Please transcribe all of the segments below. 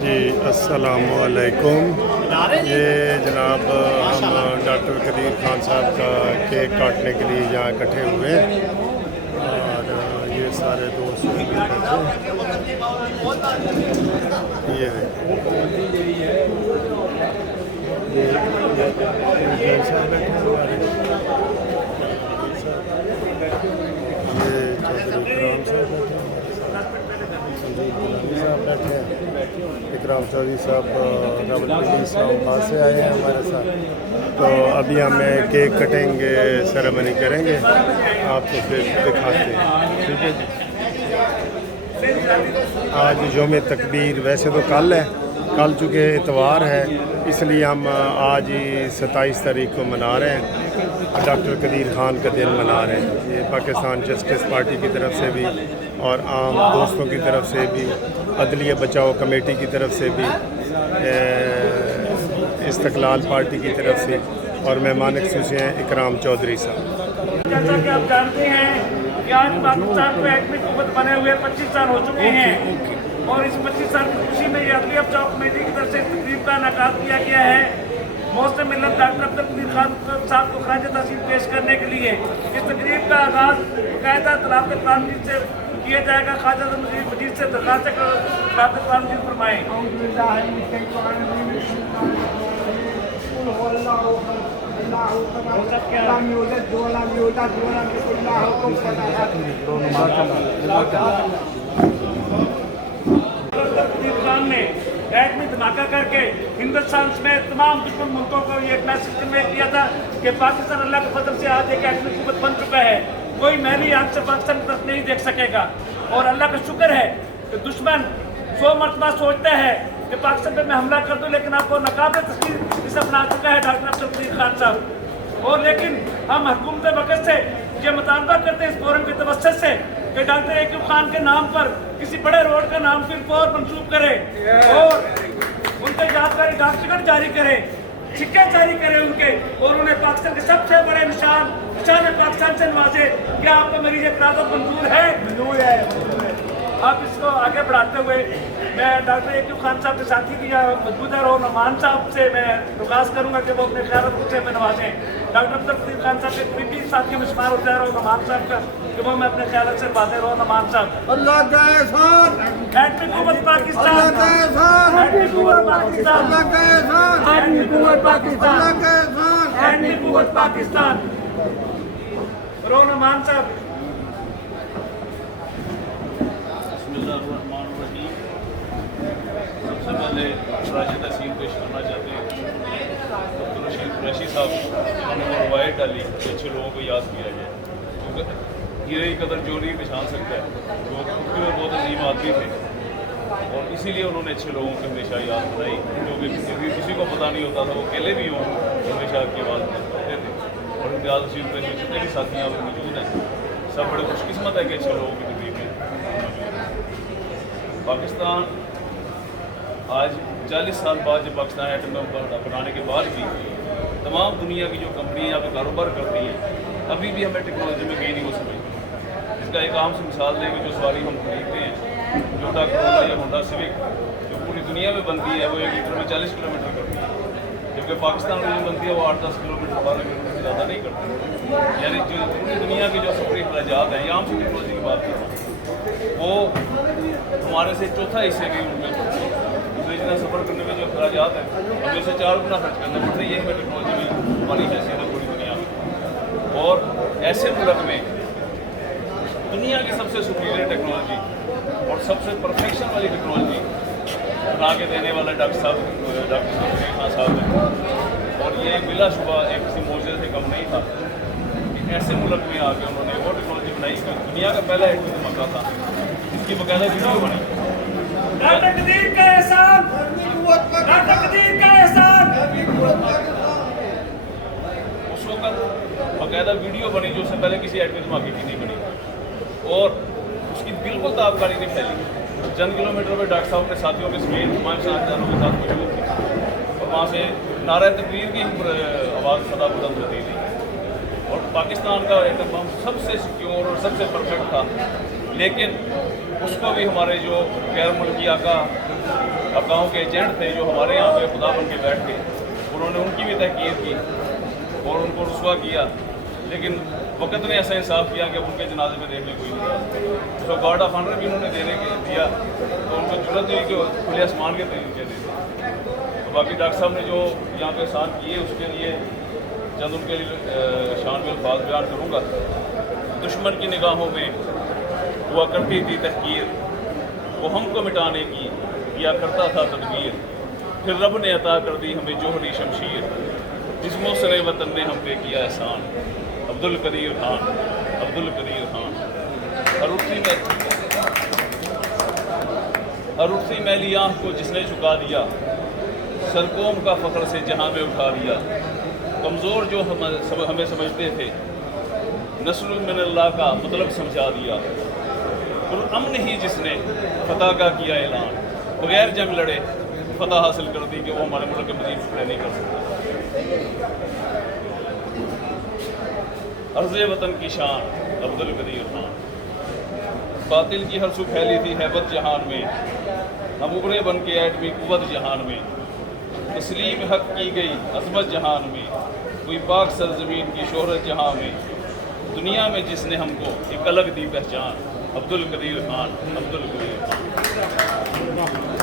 جی السلام علیکم۔ یہ جناب ہم ڈاکٹر قدیر خان صاحب کا کیک کاٹنے کے لیے یہاں اکٹھے ہوئے ہیں اور یہ سارے دوست یہ اکرام چودھری صاحب راولپنڈی اسلام آباد سے آئے ہیں ہمارے ساتھ، تو ابھی ہم کیک کٹیں گے، سیریمنی کریں گے، آپ کو پھر دکھاتے ہیں، ٹھیک ہے جی۔ آج یوم تکبیر، ویسے تو کل ہے، کل چونکہ اتوار ہے اس لیے ہم آج ہی 27 تاریخ کو منا رہے ہیں، ڈاکٹر قدیر خان کا دن منا رہے ہیں۔ یہ پاکستان جسٹس پارٹی کی طرف سے بھی اور عام دوستوں کی طرف سے بھی، عدلیہ بچاؤ کمیٹی کی طرف سے بھی، استقلال پارٹی کی طرف سے، اور مہمان خصوصی ہیں اکرام چودھری صاحب۔ جیسا کہ آپ جانتے ہیں کہ آج پاکستان کو ایٹمی قوت بنے ہوئے 25 سال ہو چکے ہیں، اور اس 25 سال کی خوشی میں یہ عدلیہ بچاؤ کمیٹی کی طرف سے اس تقریب کا انعقاد کیا گیا ہے۔ محسن ملت ڈاکٹر قدیر خان صاحب کو خراج تحسین پیش کرنے کے لیے اس تقریب کا آغاز باقاعدہ تلاوت قرآن مجید سے کیا جائے گا۔ خواجہ مجید سے درخواست ہے کہ تلاوت قرآن مجید فرمائیں۔ قدیر خان نے ایٹمی دھماکہ کر کے ہندوستان سمیت تمام دشمن ملکوں کو یہ ایک میسج کنوے کیا تھا کہ پاکستان اللہ کے فضل سے آج ایک ایٹمی قوت بن چکا ہے، کوئی میلی آنکھ سے پاکستان کی طرف نہیں دیکھ سکے گا۔ اور اللہ کا شکر ہے کہ دشمن 100 مرتبہ سوچتا ہے کہ پاکستان پہ میں حملہ کر دوں، لیکن آپ کو ناقابل تسلیم اسے اپنا چکا ہے ڈاکٹر قدیر خان صاحب۔ اور لیکن ہم حکومت وقت سے یہ مطالبہ کرتے ہیں اس فورم کی توسط سے کہ ڈاکٹر ایوب خان کے نام پر کسی بڑے روڈ کا نام پھر فور منسوخ کرے اور ان کے یادگاری ڈاک ٹکٹ جاری کرے، سکے جاری کرے ان کے، اور انہیں پاکستان کے سب سے بڑے نشان پاکستان سے نوازے۔ کیا آپ کو میری یہ قرارداد منظور ہے؟ منظور ہے۔ آپ اس کو آگے بڑھاتے ہوئے میں ڈاکٹر ایوب خان صاحب کے ساتھی بھی موجود ہے، اور نعمان صاحب سے میں درخواست کروں گا کہ وہ اپنے خیالات سے میں نوازیں۔ ڈاکٹر قدیر خان صاحب کے قریبی ساتھیوں میں شمار ہوتا ہے، اور نعمان صاحب کا کہ وہ میں اپنے خیالات سے باتیں رہو۔ نعمان صاحب، اللہ کا احسان، ایٹمی قوت پاکستان، اللہ کا احسان، ایٹمی قوت پاکستان، اللہ کا احسان، ایٹمی قوت پاکستان، اللہ کا احسان، ایٹمی قوت پاکستان۔ رو نعمان صاحب۔ بسم اللہ الرحمن الرحیم۔ سب سے پہلے خراج تحسین پیش کرنا چاہتے ہیں ڈاکٹر رشید قریشی صاحب، جنہوں نے وہ روایت ڈالی کہ اچھے لوگوں کو یاد کیا جائے، کیونکہ ہیرے کی قدر جو نہیں پہچان سکتا ہے، وہ خود میں بہت عظیم آدمی تھے، اور اسی لیے انہوں نے اچھے لوگوں کی ہمیشہ یاد بنائی، جو کہ کسی کو پتہ نہیں ہوتا تھا، وہ اکیلے بھی ہوں ہمیشہ آپ کی آواز کرتے تھے۔ اور امتیاز رشید قریشی جتنے بھی ساتھی یہاں پر موجود ہیں، سب بڑے خوش قسمت ہے کہ اچھے لوگوں کی تقریب میں پاکستان آج 40 سال بعد جب پاکستان ایٹم بم بنانے کے بعد بھی تمام دنیا کی جو کمپنیاں یہاں پہ کاروبار کرتی ہیں، ابھی بھی ہمیں ٹیکنالوجی میں کہیں نہیں ہو سمجھتی۔ اس کا ایک عام سی مثال دیں کہ جو سواری ہم خریدتے ہیں، ٹویوٹا کرولا یا ہونڈا سیوک، جو پوری دنیا میں بنتی ہے وہ 1 لیٹر میں 40 کلومیٹر کرتی ہے، جبکہ پاکستان میں جو بنتی ہے وہ 8-10 کلومیٹر 12 کلومیٹر سے زیادہ نہیں کرتی۔ یعنی جو پوری دنیا کی جو سفری اخراجات ہیں، یا عام سی ٹیکنالوجی کی بات کرتے ہیں، وہ ہمارے سے چوتھا حصے کی ان میں اتنا سفر کرنے میں جو اخراجات ہیں، ہمیں اسے 4 گنا خرچ کرنا پڑتا ہے۔ یہ ہمیں ٹیکنالوجی میں ہماری حیثیت ہے پوری دنیا میں، اور ایسے ملک میں دنیا کی سب سے سپیریئر ٹیکنالوجی اور سب سے پرفیکشن والی ٹیکنالوجی بنا کے دینے والا ڈاکٹر قدیر خان صاحب ہیں، اور یہ بلا شبہ ایک کسی معجزے سے کم نہیں تھا کہ ایسے ملک میں آ کے انہوں نے وہ ٹیکنالوجی بنائی کہ دنیا کا پہلا ایٹمی دھماکہ تھا، اس کی باقاعدہ ویڈیو بنی۔ ڈاکٹر قدیر کا احسان، ڈاکٹر قدیر کا احسان۔ اس وقت باقاعدہ ویڈیو بنی جو اس سے پہلے کسی ایٹمی دھماکے کی نہیں بنی، اور اس کی بالکل تابکاری نہیں پھیلی۔ چند کلومیٹر پہ ڈاکٹر صاحب اپنے ساتھیوں کے سمیت تمام ساتھیوں کے ساتھ موجود تھے، اور وہاں سے نعرہ تکبیر کی آواز سدا بلند ہوتی تھی، اور پاکستان کا ایٹم بم سب سے سیکیور اور سب سے پرفیکٹ تھا، لیکن اس کو بھی ہمارے جو غیر ملکی آقا عبد गांव के एजेंट थे जो हमारे यहाँ पे खुदा बन के बैठ गए, उन्होंने उनकी भी तहकीर की और उनको रुस्वा किया, लेकिन वक़्त ने ऐसा इंसाफ किया कि उनके जनाजे में देखने कोई नहीं था। तो गार्ड ऑफ ऑनर भी उन्होंने देने के दिया, तो उनको जरूरत हुई कि खुले आसमान के तरीके दे दें। तो बाकी डॉक्टर साहब ने जो यहाँ पे एहसान किए उसके लिए चंद उनके लिए शान में अल्फाज बयान करूँगा। दुश्मन की निगाहों में हुआ करती थी तहकीर, वो हमको मिटाने की किया करता था तदबीर, फिर रब ने अता कर दी हमें जोहरी शमशीर, जिस मोहसिन वतन ने हम पे किया एहसान, अब्दुल कदीर खान, अब्दुल कदीर खान। अरुसी मैली आँख को जिसने झुका दिया, सरकोम का फ़ख्र से जहाँ में उठा दिया, कमज़ोर जो हमें समझते थे, नस्रुल मिनल्लाह का मतलब समझा दिया, और अमन ही जिसने फतह का किया ऐलान, बगैर जंग लड़े फतह हासिल कर दी कि वो हमारे मुल्क के मज़ीद टुकड़े नहीं कर सकता। अर्ज़ वतन की शान, अब्दुल कदीर खान। बातिल की हर सू फैली थी हैबत जहान में, हम उभरे बन के एटमी कुव्वत जहान में, तस्लीम हक की गई अज़मत जहान में, कोई पाक सरज़मीन की शोहरत जहां में, दुनिया में जिसने हमको एक अलग दी पहचान, अब्दुल कदीर खान, अब्दुल कदीर खान।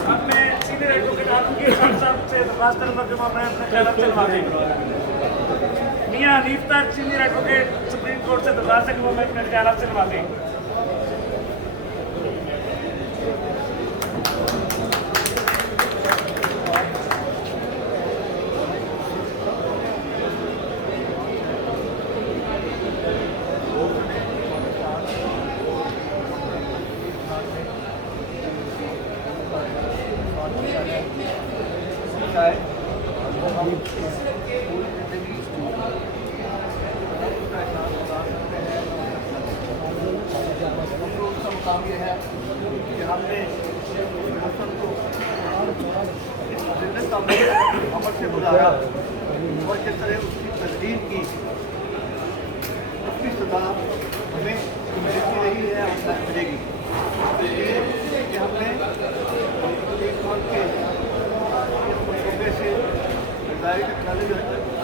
अब मैं सीनियर एडवोकेट आलमगीर खान साहब से दरख्वास्त करूंगा कि वो अपने ख्याल चलवा दें। मियां हनीफ तक सीनियर एडवोकेट सुप्रीम कोर्ट से दरख्वास्त है कि वो अपने ख्याल चलवा दें। काम ये है कि हमने मौसम को इस जिन्नत का अमल से गुजारा और जिस तरह उसकी तस्दीक की, उसकी सदा हमें मिलती रही है और मिलेगी। इसलिए कि हमने एक के शोबे से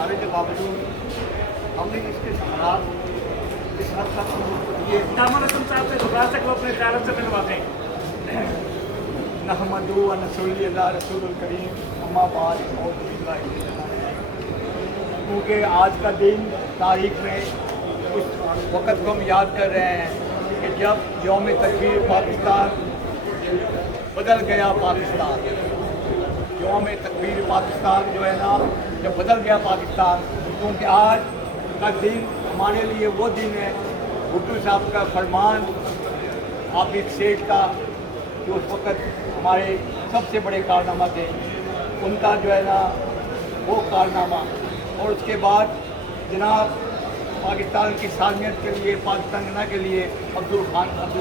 आने के बावजूद हमने इसके खिलाफ इस हद तक ये दामन रसम साहब से दरख्वास्त है कि वो अपने ख्याल से मिलवा दें। नहमदु व नसल्ली अला रसूलुल करीम अम्मा बाद क्योंकि आज का दिन तारीख में उस वक़्त को हम याद कर रहे हैं कि जब यौम तकबीर पाकिस्तान बदल गया पाकिस्तान, यौम तकबीर पाकिस्तान जो है ना जब बदल गया पाकिस्तान, क्योंकि आज का दिन हमारे लिए वो दिन है भुट्टो साहब का फरमान, आबिद सेठ का जो उस वक़्त हमारे सबसे बड़े कारनामा थे, उनका जो है ना वो कारनामा, और उसके बाद जनाब पाकिस्तान की सालमियत के लिए, पाकिस्तान के लिए अब्दुल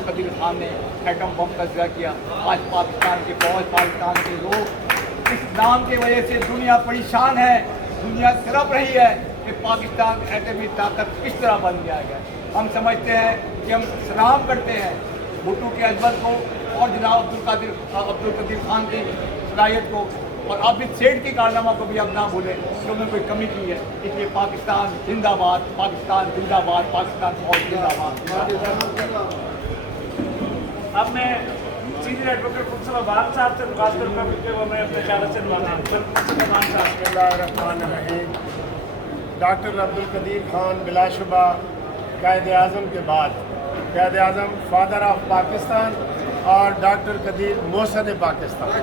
कदीर खान ने एटम बम का जिक्र किया। आज पाकिस्तान की फौज, पाकिस्तान के लोग इस नाम की वजह से दुनिया परेशान है, दुनिया तड़प रही है कि पाकिस्तान एटमी ताकत किस तरह बन गया है। हम समझते हैं कि हम सलाम करते हैं भुट्टो की अजमत को और जनाब अब्दुल कदीर खान की सलाहियत को, और आबिद सेठ की कारनामा को भी अब ना भूलें कि उन्होंने कोई कमी की है। इसलिए पाकिस्तान जिंदाबाद, पाकिस्तान जिंदाबाद, पाकिस्तान फौज जिंदाबाद। अब मैं सीनियर एडवोकेट मुस्तफा बाग साहब से दरख्वास्त करूँगा कि वो मैं अपने ख्याल से बिस्मिल्लाहिर्रहमानिर्रहीम। डॉक्टर अब्दुल कदीर खान बिलाशुबा कायद आज़म के बाद कायद आज़म फादर ऑफ पाकिस्तान और डॉक्टर कदीर मोहसिन पाकिस्तान,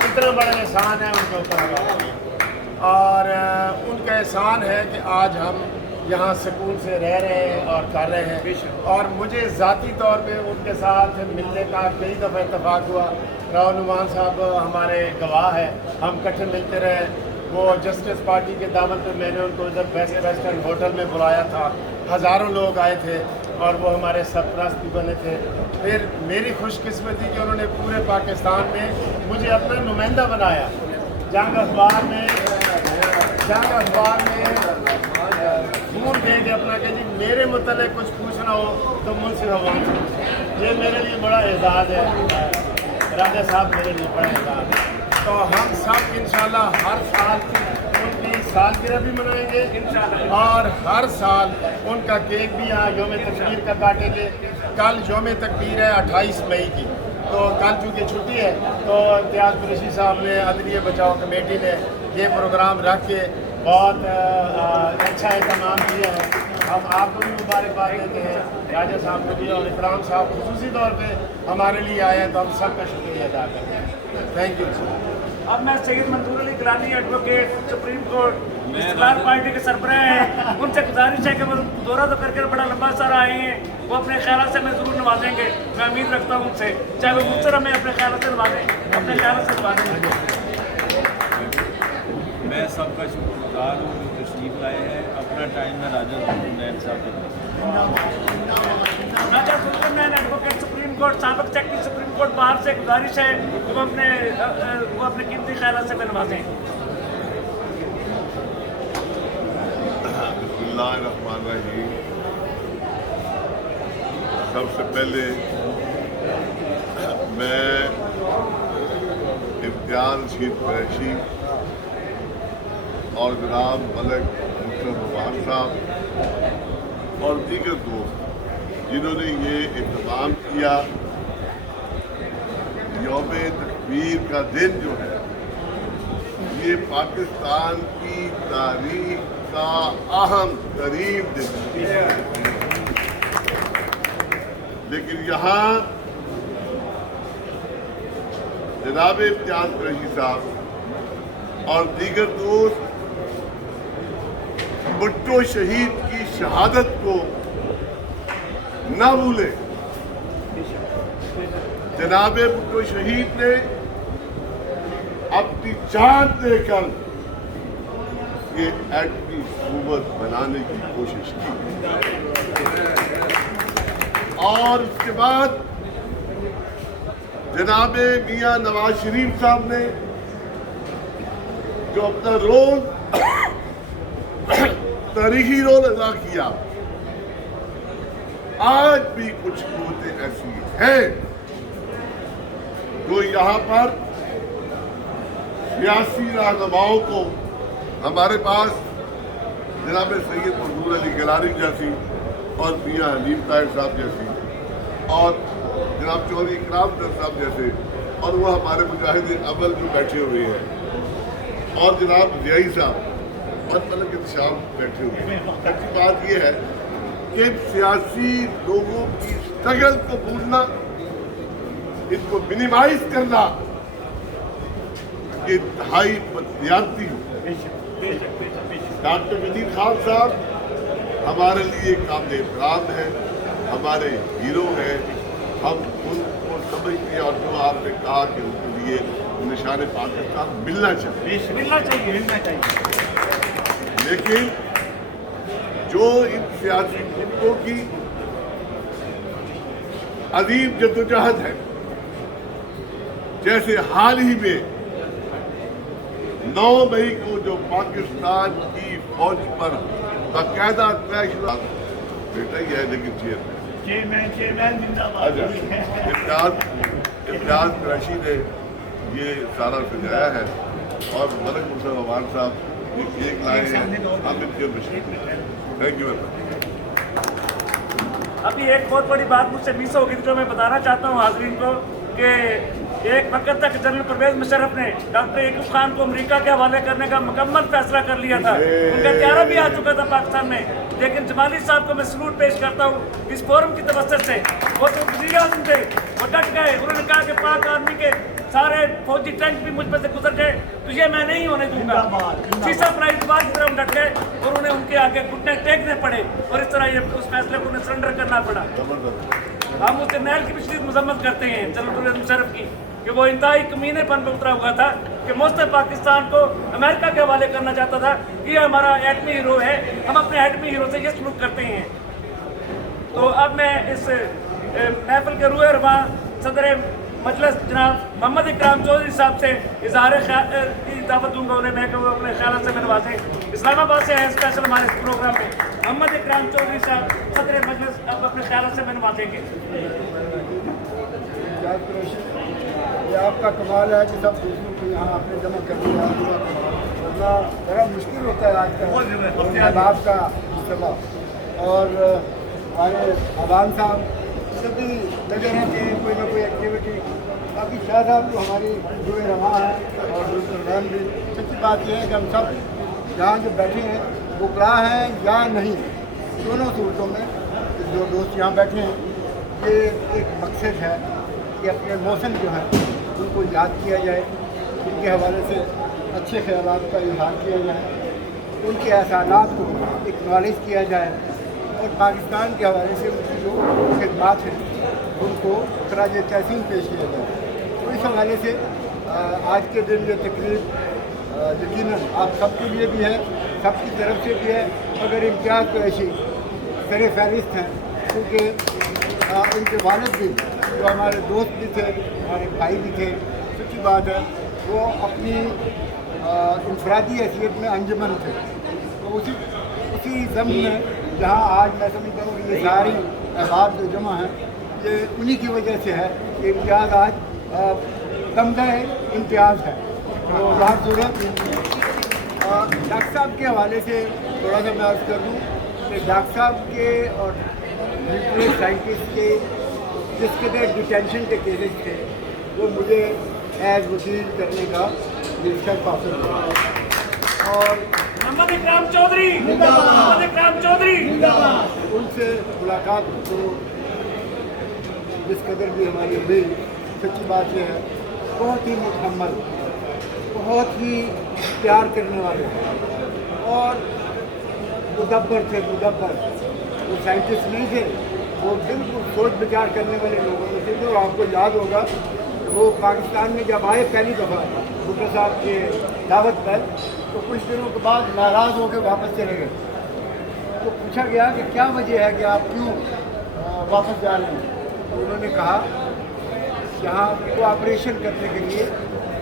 इतना बड़ा एहसान है उनके ऊपर, और उनका एहसान है कि आज हम यहाँ सुकून से रह रहे हैं और कर रहे हैं। और मुझे ज़ाती तौर पे उनके साथ मिलने का कई दफ़ा इत्तेफाक हुआ। राहुल नुमान साहब हमारे गवाह हैं, हम इकट्ठे मिलते रहे। वो जस्टिस पार्टी के दावत में मैंने उनको इधर बेस्ट वेस्टर्न होटल में बुलाया था, हज़ारों लोग आए थे और वो हमारे सरपरस्त भी बने थे। फिर मेरी खुशकिस्मती कि उन्होंने पूरे पाकिस्तान में मुझे अपना नुमाइंदा बनाया। जंग अखबार में फ़ोन दे के अपना कि जी मेरे मतलब कुछ पूछना हो तो मुझसे भगवान से। ये मेरे लिए बड़ा एजाज़ है, राजा साहब मेरे लिए बड़ा एजाज़ है। तो हम सब इंशाल्लाह हर साल उनकी सालगिरह भी मनाएंगे इंशाल्लाह। और हर साल उनका केक भी यहाँ योम तकबीर का काटेंगे। कल योम तकबीर है 28 मई की, तो कल चूँकि छुट्टी है तो इम्तियाज़ कुरैशी साहब ने अदलिया बचाओ कमेटी ने ये प्रोग्राम रख के बहुत अच्छा एहतमाम किया है। हम आपको भी मुबारकबाद देते हैं, राजा साहब को भी, और इकराम साहब खुसूसी तौर पे हमारे लिए आए हैं, तो हम सबका शुक्रिया अदा करते हैं। Thank you. अब मैं Syed Mansoor Ali Gilani advocate supreme court इस्तेमाल पार्टी के सरबराह हैं, उनसे गुजारिश है कि वो दौरा तो करके बड़ा लंबा सारा आए हैं, वो अपने ख्याल से मैं ज़रूर नवाजेंगे। मैं उम्मीद रखता हूँ उनसे, चाहे वो मुझसे हमें अपने ख्याल से नवाजें, अपने ख्याल से नवाजेंगे। मैं सबका शुक्रगुजार हूँ जो तशरीफ़ लाए हैं। अपना टाइम में राजा नैन साहब के राजा सुल्तान एडवोकेट सुप्रीम कोर्ट साबिक सेक्रेटरी सुप्रीम कोर्ट बाहर से गुजारिश है कि वो अपने कीमती ख्याल से नवाजें। बिस्मिल्लाहिर्रहमानिर्रहीम। सबसे पहले मैं इम्तियाज़ रशीद कुरैशी और जनाब मलिक मुस्तफ़ा साहब और दीगर दोस्त जिन्होंने ये इंतज़ाम किया, यौम तकबीर का दिन जो है ये पाकिस्तान की तारीख का अहम तरीन दिन है। लेकिन यहाँ जनाब इम्तियाज़ कुरैशी साहब और दीगर दोस्त भुट्टो शहीद की शहादत को न भूले। जनाब भुट्टो शहीद ने अपनी जान देकर ये एटमी हुकूमत बनाने की कोशिश की, और उसके बाद जनाब मियां नवाज शरीफ साहब ने जो अपना रोल तारीखी रोल अदा किया, आज भी कुछ कुव्वतें ऐसी हैं जो यहाँ पर सियासी रहनुमाओं को, हमारे पास जनाब सैयद मंसूर अली गिलानी जैसी और मियां हनीफ ताहिर साहब जैसी और जनाब चौधरी इकराम साहब जैसे, और वो हमारे मुजाहिद अमल में बैठे हुए हैं, और जनाब ज़ियाई साहब और मलिक इंतशाम बैठे हुए हैं। अच्छी बात यह है कि सियासी लोगों की स्ट्रगल को भूलना, इनको मिनिमाइज करना, ये इंतहाई बदसियाती हो। डॉक्टर वजीर खान साहब हमारे लिए काबिल एहतराम है, हमारे हीरो हैं, हम उनको समझते हैं, और जो आपने कहा कि उनके लिए निशान पाकिस्तान मिलना चाहिए। लेकिन जो इन सियासी गुटों की अजीब जद्दोजहद है, जैसे हाल ही में 9 मई को जो पाकिस्तान की फौज पर बाकायदा क्रैश हुआ, बेटा ही है लेकिन चेयरमैन जिंदाबाद, इम्तियाज़ कुरैशी ने ये सारा सजाया है, और मलिक मुस्तफ़ा साहब ये केक लाए हैं, हम इनके मशहूर। Thank you very much. अभी एक बहुत बड़ी बात मुझसे मिस हो गई जो मैं बताना चाहता हूँ हाज़रीन को, कि एक वक्त तक जनरल परवेज मुशर्रफ ने डॉक्टर यूसुफ खान को अमेरिका के हवाले करने का मुकम्मल फैसला कर लिया था। उनका त्यारा भी आ चुका था पाकिस्तान में, लेकिन जमाली साहब को मैं सलूट पेश करता हूँ इस फोरम की तवज्जो से। वो तो वज़ीर आज़म थे, वो डट गए, उन्होंने कहा कि पाक आर्मी के सारे फौजी टैंक भी मुझ पर से गुजर गए, तुझे मैं नहीं होने दूंगा। शीशा प्राइज बाद की तरफ डट गए और उन्हें उनके आगे घुटने टेकने पड़े, और इस तरह ये उस फैसले को उन्हें सरेंडर करना पड़ा। हम उससे नहल की पिछली मजम्मत करते हैं जनरल परवेज मुशर्रफ की, कि वो इंतहाई कमीनेपन पर उतरा हुआ था कि मुस्तक़िल पाकिस्तान को अमेरिका के हवाले करना चाहता था कि ये हमारा एटमी हीरो है, हम अपने एटमी हीरो से ये सलूक करते हैं। तो अब मैं इस महफिल के रूह रवां सदर मजलिस जनाब मोहम्मद इकराम चौधरी साहब से इजहार की दावत दूंगा उन्हें, मैं वो अपने ख्याल से मनवाते। इस्लामाबाद से है स्पेशल हमारे प्रोग्राम में मोहम्मद इकराम चौधरी साहब सदर मजलिस अब अपने ख्याल से मनवातेंगे। ये आपका कमाल है कि सब दूसरों की यहाँ आपने जमा कर दिया, वरना बड़ा मुश्किल होता है आज का अहबाब का इस्तेमाल। और हमारे अवान साहब सभी लगे रहते हैं कोई ना कोई एक्टिविटी। बाकी शाह साहब तो हमारी जुए रवा है और रहन भी। सच्ची बात यह है कि हम सब यहाँ जो बैठे हैं वो बुरा हैं या नहीं, दोनों सूरतों में जो दोस्त यहाँ बैठे हैं, ये एक मकसद है कि अपने मौसम जो है उनको याद किया जाए, उनके हवाले से अच्छे ख्यालात का इजहार किया जाए, उनके एहसानात को एक्नॉलेज किया जाए और पाकिस्तान के हवाले से उनकी जो खिदमात हैं उनको खराज तहसीन पेश किया जाए। तो इस हवाले से आज के दिन ये तकरीब यकीनन आप सबके लिए भी है, सबकी तरफ से भी है, मगर इम्तियाज़ तो ऐसी सर फहरिस्त हैं क्योंकि इनके वालिद भी जो हमारे दोस्त भी थे, हमारे भाई भी थे, सच्ची बात है वो अपनी इंफरादी हैसियत में अंजुमन थे। तो उसी ज़म में जहाँ आज मैं समझता हूँ ये सारी अहबाब जो जमा हैं ये उन्हीं की वजह से है कि इम्तियाज़ आज दमदा इम्तियाज़ है। तो बाहर सूरत डॉक्टर साहब के हवाले से थोड़ा सा मैं अर्ज़ कर दूँ कि डॉक्टर साहब के और न्यूक्लियर साइंटिस्ट के जिस कदर डिटेंशन के केसेस थे वो मुझे एज वकील करने का ये शर्फ हासिल हुआ। और मोहम्मद इकराम चौधरी, मोहम्मद इकराम चौधरी उनसे मुलाकात तो जिस कदर भी हमारी हुई, सच्ची बात यह है बहुत ही मुकम्मल, बहुत ही प्यार करने वाले और मुदब्बर थे। मुदब्बर वो साइंटिस्ट नहीं थे, वो बिल्कुल सोच विचार करने वाले लोगों में थे। जो आपको याद होगा वो पाकिस्तान में जब आए पहली दफ़ा भुट्टो साहब के दावत पर, तो कुछ दिनों के बाद नाराज़ होकर वापस चले गए। तो पूछा गया कि क्या वजह है कि आप क्यों वापस जा रहे हैं। तो उन्होंने कहा यहाँ कोऑपरेशन करने के लिए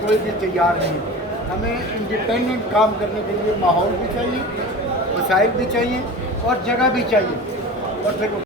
कोई भी तैयार नहीं, हमें इंडिपेंडेंट काम करने के लिए माहौल भी चाहिए, वसाइल भी चाहिए और जगह भी चाहिए। और फिर